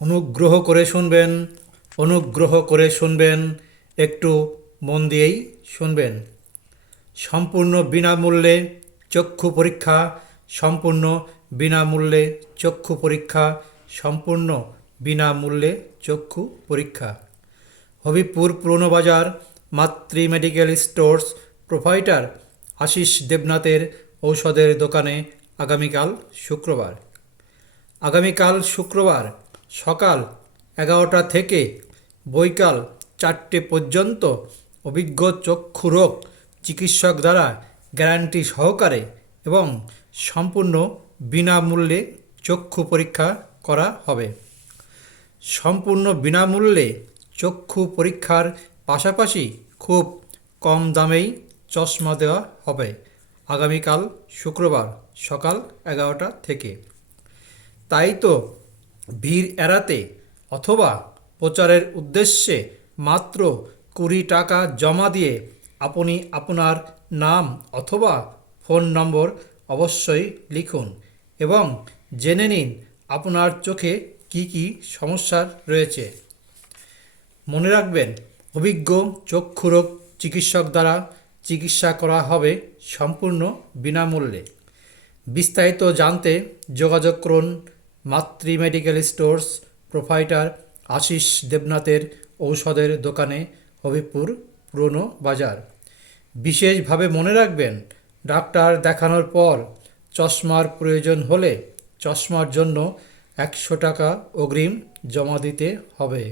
অনুগ্রহ করে শুনবেন, অনুগ্রহ করে শুনবেন, একটু মন দিয়েই শুনবেন। সম্পূর্ণ বিনামূল্যে চক্ষু পরীক্ষা, সম্পূর্ণ বিনামূল্যে চক্ষু পরীক্ষা, সম্পূর্ণ বিনামূল্যে চক্ষু পরীক্ষা। হবিবপুর পুরনো বাজার মাতৃ মেডিকেল স্টোর্স প্রোভাইডার আশিস দেবনাথের ঔষধের দোকানে আগামীকাল শুক্রবার। আগামীকাল শুক্রবার সকাল 11টা থেকে বৈকাল 4টে পর্যন্ত অভিজ্ঞ চক্ষুরোগ চিকিৎসক দ্বারা গ্যারান্টি সহকারে এবং সম্পূর্ণ বিনামূল্যে চক্ষু পরীক্ষা করা হবে। সম্পূর্ণ বিনামূল্যে চক্ষু পরীক্ষার পাশাপাশি খুব কম দামেই চশমা দেওয়া হবে আগামীকাল শুক্রবার সকাল 11টা থেকে। তাই তো ভিড় এড়াতে অথবা প্রচারের উদ্দেশ্যে মাত্র 20 টাকা জমা দিয়ে আপনি আপনার নাম অথবা ফোন নম্বর অবশ্যই লিখুন এবং জেনে নিন আপনার চোখে কি কি সমস্যা রয়েছে। মনে রাখবেন, অভিজ্ঞ চক্ষুরোগ চিকিৎসক দ্বারা চিকিৎসা করা হবে সম্পূর্ণ বিনামূল্যে। বিস্তারিত জানতে যোগাযোগ করুন মাতৃ মেডিকেল স্টোর্স প্রোভাইডার আশিস দেবনাথের ঔষধের দোকানে, হবিবপুর পুরনো বাজার। বিশেষভাবে মনে রাখবেন, ডাক্তার দেখানোর পর চশমার প্রয়োজন হলে চশমার জন্য 100 টাকা অগ্রিম জমা দিতে হবে।